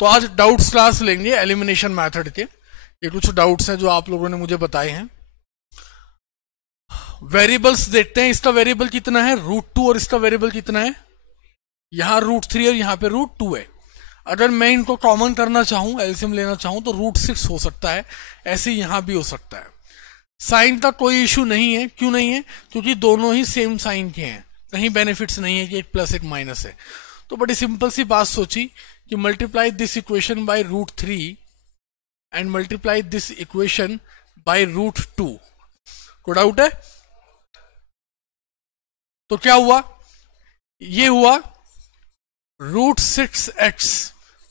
तो आज doubts class लेंगे एलिमिनेशन मेथड के। ये कुछ डाउट्स हैं जो आप लोगों ने मुझे बताए हैं। वेरिएबल्स देखते हैं, इसका वेरिएबल कितना है √2 और इसका वेरिएबल कितना है, यहां √3 और यहां पे √2 है। अगर मैं इनको कॉमन करना चाहूं, एलसीएम लेना चाहूं तो √6 हो सकता है, ऐसे यहां भी हो सकता है। साइन का कोई इशू नहीं है। क्यों नहीं है? क्योंकि दोनों ही सेम साइन के हैं, कहीं बेनिफिट्स नहीं है कि एक प्लस एक माइनस है। तो बड़ी सिंपल सी बात सोची कि multiply this equation by √3 and multiply this equation by √2। कोई डाउट है? तो क्या हुआ? ये हुआ √6x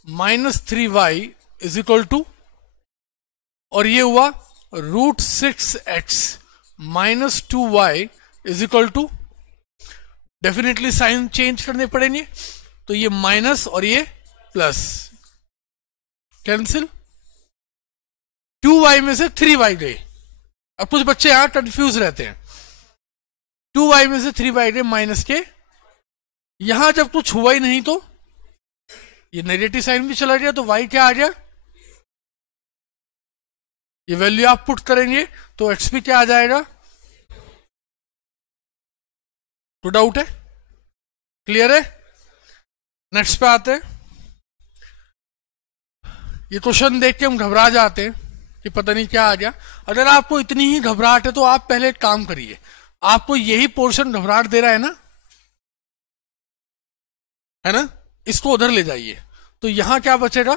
minus 3y is equal to, और ये हुआ √6x minus 2y is equal to. Definitely sign change करने पड़ेंगे, तो ये माइनस और ये प्लस कैंसिल। 2y में से 3y गए। अब कुछ बच्चे यहां कंफ्यूज रहते हैं, 2y में से 3y गए माइनस के। यहां जब कुछ हुआ ही नहीं तो ये नेगेटिव साइन भी चला गया, तो y क्या आ गया? ये वैल्यू आप पुट करेंगे तो x भी क्या आ जाएगा? तो डाउट है? क्लियर है? नेक्स्ट पे आते हैं। ये क्वेश्चन देख के हम घबरा जाते हैं कि पता नहीं क्या आ गया। अगर आपको इतनी ही घबराहट है तो आप पहले एक काम करिए, आपको यही पोर्शन घबराहट दे रहा है ना, इसको उधर ले जाइए। तो यहां क्या बचेगा?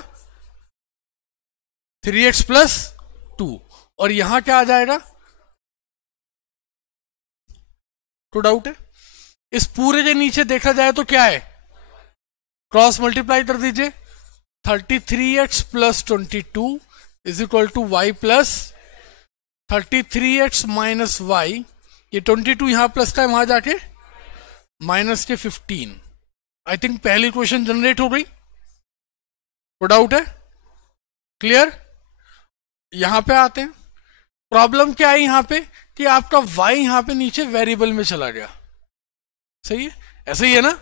3x प्लस 2, और यहां क्या आ जाएगा? तो डाउट है? इस पूरे के नीचे देखा जाए तो क्या है? क्रॉस मल्टीप्लाई कर दीजिए। 33x plus 22 is equal to y plus 33x minus y। ये 22 यहां प्लस का है, वहां जाके माइनस के 15। आई थिंक पहली क्वेश्चन जनरेट हो गई। कोई डाउट है? क्लियर? यहां पे आते हैं। प्रॉब्लम क्या है यहां पे कि आपका y यहां पे नीचे वेरिएबल में चला गया। सही है? ऐसे ही है ना?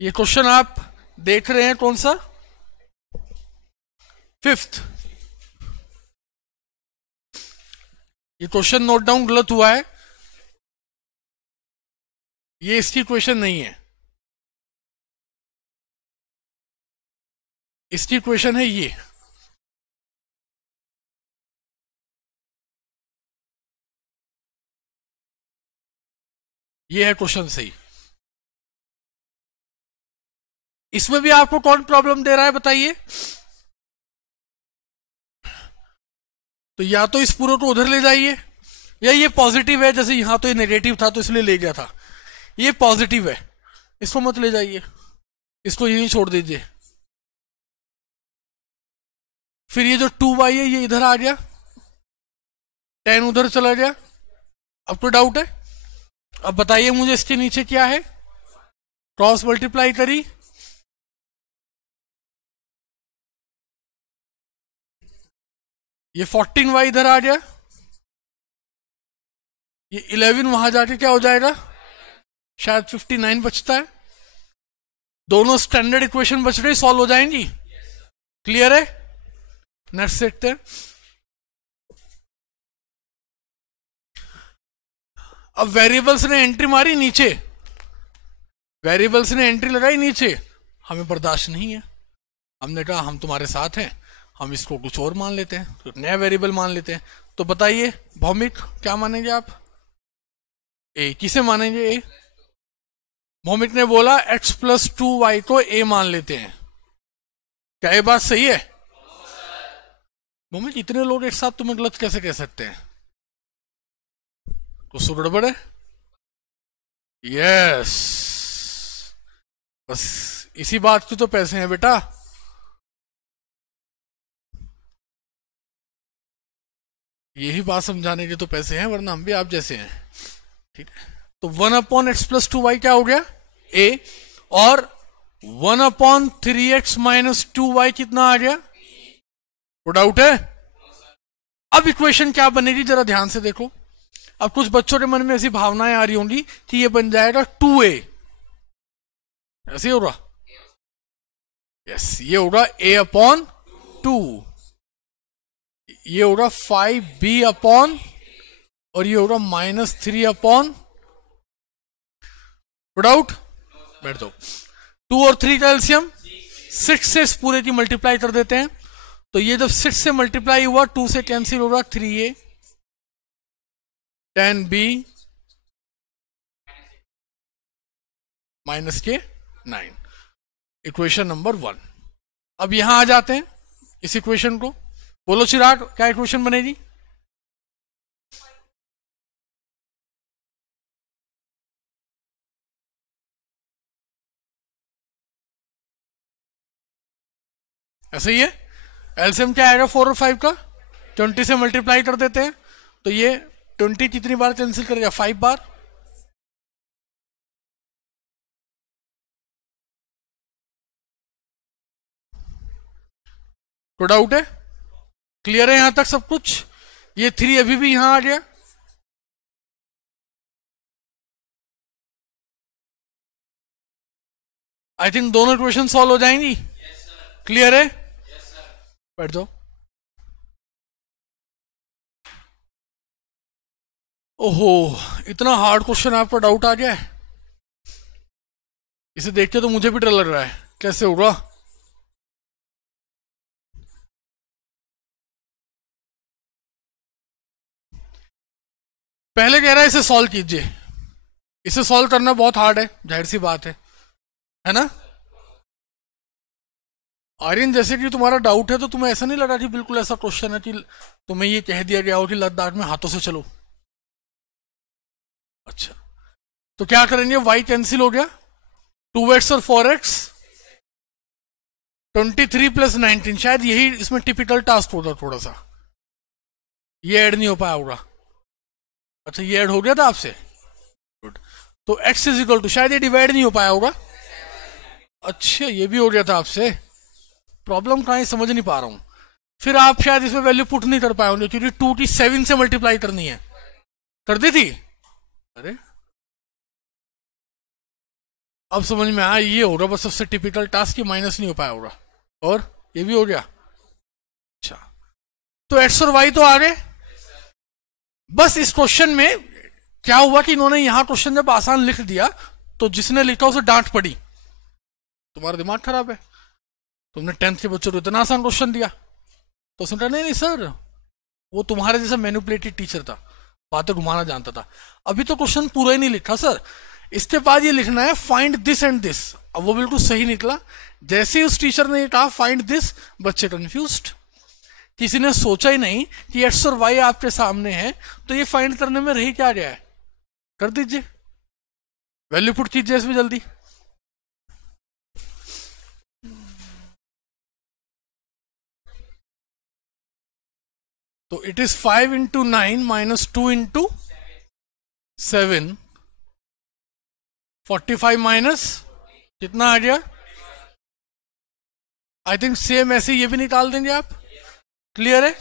ये क्वेश्चन आप देख रहे हैं कौन सा? 5th। ये क्वेश्चन नोट डाउन गलत हुआ है, ये इसकी क्वेश्चन नहीं है, इसकी क्वेश्चन है ये। ये है क्वेश्चन सही। इसमें भी आपको कौन प्रॉब्लम दे रहा है बताइए? तो या तो इस पूरे को उधर ले जाइए, या ये पॉजिटिव है, जैसे यहां तो ये नेगेटिव था तो इसलिए ले गया था, ये पॉजिटिव है, इसको मत ले जाइए, इसको यहीं छोड़ दीजिए। फिर ये जो 2y है ये इधर आ गया, 10 उधर चला गया। अब तो डाउट है? अब बताइए मुझे इसके नीचे क्या है? क्रॉस मल्टीप्लाई करी, ये 14y इधर आ गया, ये 11 वहां जाके क्या हो जाएगा? शायद 59 बचता है। दोनों स्टैंडर्ड इक्वेशन बच रही, सॉल्व हो जाएंगी। क्लियर है? नेक्स्ट देखते हैं। अब वेरिएबल्स ने एंट्री मारी नीचे, वेरिएबल्स ने एंट्री लगाई नीचे, हमें बर्दाश्त नहीं है। हमने कहा हम तुम्हारे साथ हैं, हम इसको कुछ और मान लेते हैं, तो नया वेरिएबल मान लेते हैं। तो बताइए भौमिक क्या मानेंगे आप? ए। किसे मानेंगे? ए। भौमिक ने बोला x प्लस 2y को a मान लेते हैं। क्या ये बात सही है? भौमिक इतने लोग एक साथ तुम्हें गलत कैसे कह सकते हैं? कुछ तो गड़बड़ है। यस, बस इसी बात की तो पैसे हैं बेटा। यही बात समझाने के तो पैसे हैं, वरना हम भी आप जैसे हैं। ठीक है, तो 1/x प्लस 2y क्या हो गया? a, और 1/3x माइनस 2y कितना आ गया? कोई डाउट है? अब इक्वेशन क्या बनेगी जरा ध्यान से देखो। अब कुछ बच्चों के मन में ऐसी भावनाएं आ रही होंगी कि ये बन जाएगा 2a, ऐसे ही होगा। यस, ये होगा a अपॉन 2, ये होगा 5b अपॉन, और ये होगा -3 अपॉन, डाउट बैठ दो। 2 और 3 का एलसीएम 6 से इस पूरे की मल्टीप्लाई कर देते हैं, तो ये जब 6 से मल्टीप्लाई हुआ 2 से कैंसिल होगा, 3a 10b माइनस के 9, इक्वेशन नंबर 1। अब यहां आ जाते हैं इस इक्वेशन को, बोलो चिराग क्या इक्वेशन बनेगी? ऐसे ही है, एलसीएम क्या आएगा 4 और 5 का, 20 से मल्टीप्लाई कर देते हैं, तो ये 20 कितनी बार कैंसिल करेगा, 5 बार। तो डाउट है, क्लियर है यहां तक सब कुछ? ये 3 अभी भी यहां आ गया, आई थिंक दोनों इक्वेशन सॉल्व हो जाएंगी। क्लियर है, बैठ जाओ। ओहो, इतना हार्ड क्वेश्चन आपको डाउट आ गया है, इसे देख के तो मुझे भी डर लग रहा है, कैसे होगा? पहले कह रहा है इसे सॉल्व कीजिए, इसे सॉल्व करना बहुत हार्ड है, जाहिर सी बात है ना? आर्यन, जैसे कि तुम्हारा डाउट है, तो तुम्हें ऐसा नहीं लगा कि बिल्कुल ऐसा क्वेश्चन है कि तुम्हें ये कह दिया गया हो कि लद्दाख में हाथों से चलो? अच्छा, तो क्या करेंगे, y कैंसिल हो गया, 2x और 4x, 23 प्लस 19, शायद यही इसमें टिपिकल टास्क होगा थोड़ा सा, ये ऐड नहीं हो पाया होगा। अच्छा, ये ऐड हो गया था आपसे, गुड। तो x इज इक्वल टू, शायद ये डिवाइड नहीं हो पाया होगा। अच्छा, ये भी हो गया था आपसे, प्रॉब्लम कहाँ है समझ नहीं पा रहा हूं। फिर आप शायद इसमें वैल्यू पुट नहीं कर पाए होंगे, क्योंकि 2 की 7 से मल्टीप्लाई करनी है, कर दी थी। अरे अब समझ में आया, ये होगा बस सबसे टिपिकल टास्क, की माइनस नहीं हो पाया होगा, और ये भी हो गया। अच्छा, तो एक्स और वाई तो आ गए। बस इस क्वेश्चन में क्या हुआ कि इन्होंने यहां क्वेश्चन जब आसान लिख दिया, तो जिसने लिखा उसे डांट पड़ी, तुम्हारा दिमाग खराब है, तुमने 10th के बच्चों को इतना आसान क्वेश्चन दिया। तो सुनता नहीं नहीं सर, वो तुम्हारे जैसा मैनिपुलेटेड टीचर था, बातें घुमाना जानता था। अभी तो क्वेश्चन पूरा ही नहीं लिखा सर, इसके बाद ये लिखना है फाइंड दिस एंड दिस। अब वो बिल्कुल सही निकला, जैसे ही उस टीचर ने कहा फाइंड दिस, बच्चे कंफ्यूज्ड, किसी ने सोचा ही नहीं कि एक्स और वाई आपके सामने है, तो ये फाइंड करने में रही क्या गया है। कर दीजिए, वैल्यू पुट कीजिए इसमें जल्दी। तो it is 5 into 9 minus 2 into 7, 45 minus कितना आ गया, आई थिंक सेम ऐसे ये भी निकाल देंगे आप। क्लियर है,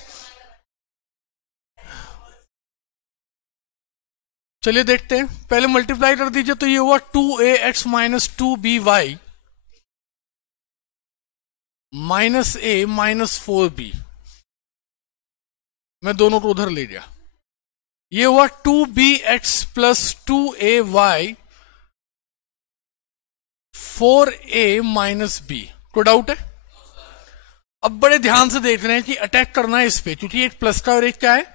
चलिए देखते हैं, पहले मल्टीप्लाई कर दीजिए, तो ये हुआ 2ax minus 2by minus a minus 4b, मैं दोनों को उधर ले गया। ये हुआ 2bx plus 2ay 4a minus b। कोई डाउट है? अब बड़े ध्यान से देख रहे हैं कि अटैक करना है इस पे, क्योंकि एक प्लस का और एक क्या है,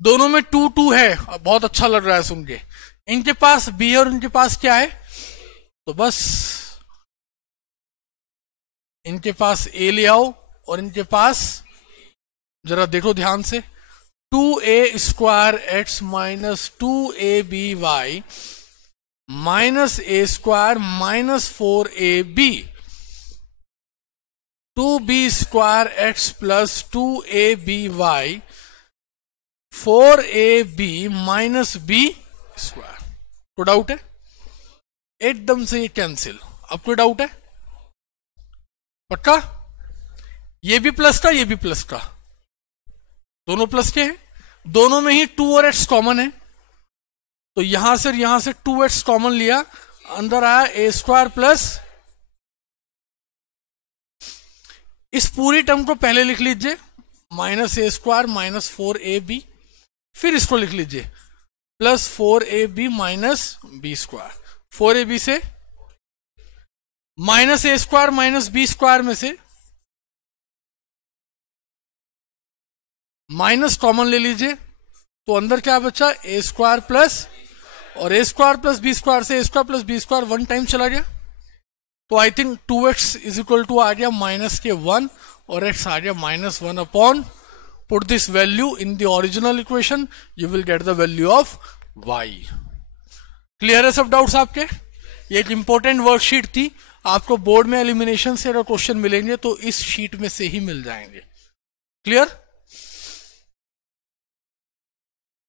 दोनों में 2 2 है। अब बहुत अच्छा लग रहा है सुन के, इनके पास b है और इनके पास क्या है, तो बस इनके पास a ले आओ, और इनके पास जरा देखो ध्यान से, 2a square x minus 2ab minus a square minus 4ab, 2b square x plus 2aby 4ab minus b square. कोई डाउट है? एकदम से ये कैंसिल। अब कोई डाउट है? पक्का? ये भी प्लस का, ये भी प्लस का, दोनों प्लस के हैं, दोनों में ही 2 और x कॉमन है, तो यहां से 2x कॉमन लिया, अंदर आया a स्क्वायर प्लस इस पूरी टर्म को पहले लिख लीजिए, -a² माइनस 4ab, फिर इसको लिख लीजिए plus 4ab minus b²। 4ab से -a² माइनस b² में से माइनस कॉमन ले लीजिए, तो अंदर क्या बचा, a² प्लस, और a² प्लस b² से a² प्लस b² 1 टाइम चला गया, तो I think 2x is equal to आ गया -1 और x आ गया -1 upon, put this value in the original equation, you will get the value of y। Clear है सब डाउट्स आपके? ये एक इंपॉर्टेंट वर्कशीट थी, आपको बोर्ड में एलिमिनेशन से अगर क्वेश्चन मिलेंगे तो इस शीट में से ही मिल जाएंगे। क्लियर?